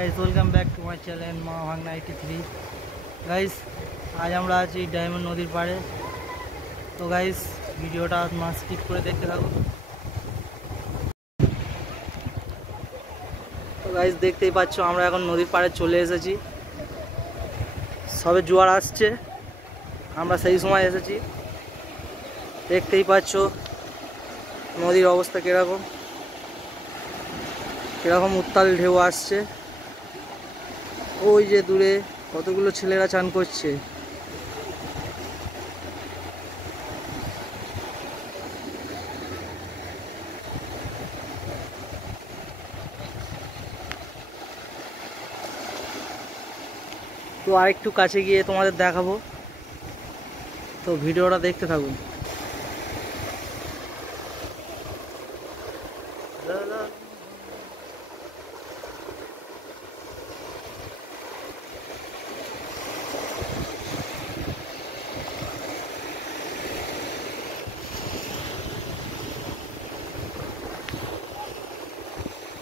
Guys welcome back to my channel मा भांगना 83। गाइस आज আমরা আছি ডায়মন্ড নদীর পাড়ে। তো গাইস ভিডিওটা না স্কিপ করে দেখতে থাকুন। তো গাইস দেখতেই পাচ্ছ আমরা এখন নদীর পাড়ে চলে এসেছি। সবে জোয়ার আসছে, আমরা সেই সময় এসেছি। দেখতেই পাচ্ছ নদীর অবস্থা কিরকম কিরকম উত্তাল ঢেউ আসছে। ওই যে দূরে কতগুলো ছেলেরা চান করছে। তো আরেকটু কাছে গিয়ে তোমাদের দেখাবো, তো ভিডিওটা দেখতে থাকুন।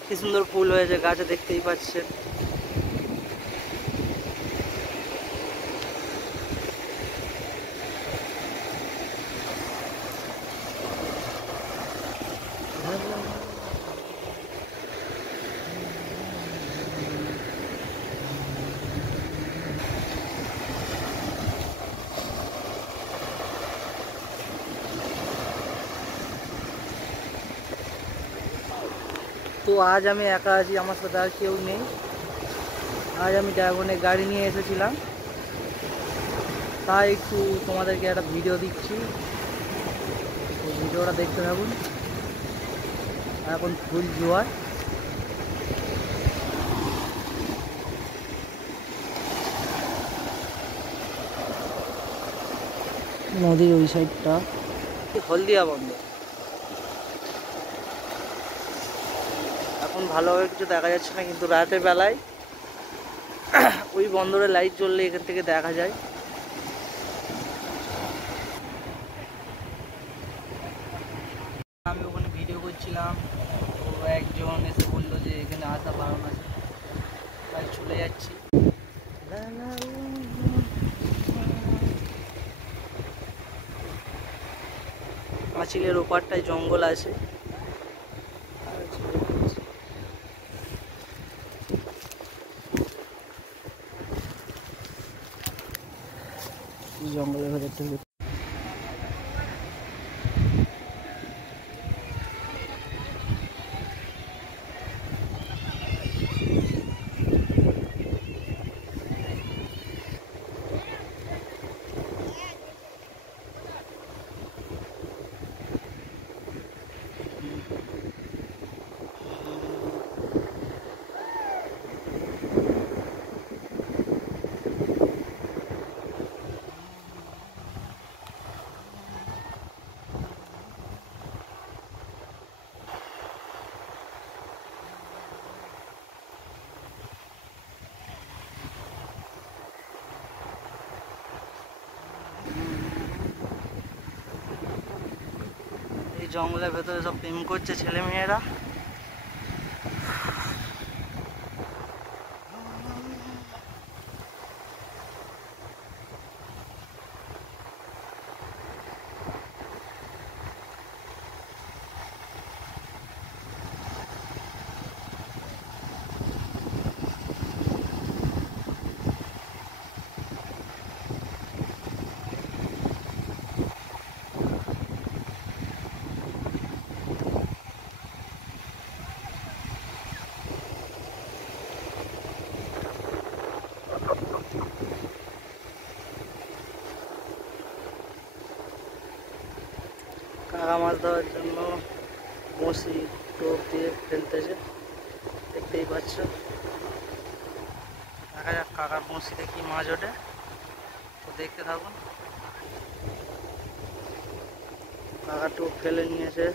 কি সুন্দর ফুল হয়েছে গাছে, দেখতেই পাচ্ছেন। তো আজ আমি একা আছি, আমার সাথে আর কেউ নেই। আজ আমি ড্রাগনের গাড়ি নিয়ে এসেছিলাম, তাই একটু তোমাদেরকে একটা ভিডিও দিচ্ছি। ভিডিওটা দেখতে থাকুন। এখন ফুল জোয়ার, নদীর ওই সাইডটা হলদিয়া বন্দর। এখন ভালোভাবে কিছু দেখা যাচ্ছে না, কিন্তু রাতের বেলায় ওই বন্দরে লাইট জ্বললে এখান থেকে দেখা যায়। আমি ওখানে ভিডিও করছিলাম, তো একজন এসে বললো যে এখানে আসা বারণ আছে, তাই চলে যাচ্ছি। পাঁচিলের ওপারটায় জঙ্গল আছে, জঙ্গলের ভেতর থেকে জঙ্গলের ভেতরে সব প্রেম করছে ছেলে মেয়েরা। কাকা মাছ ধরার জন্য বঁড়শি টোপ দিয়ে ফেলতেছে, দেখতেই পাচ্ছ। দেখা যাক কাকার বঁড়শিতে কি মাছ ওঠে, তো দেখতে থাকুন। কাকা টোপ ফেলে নিয়েছে।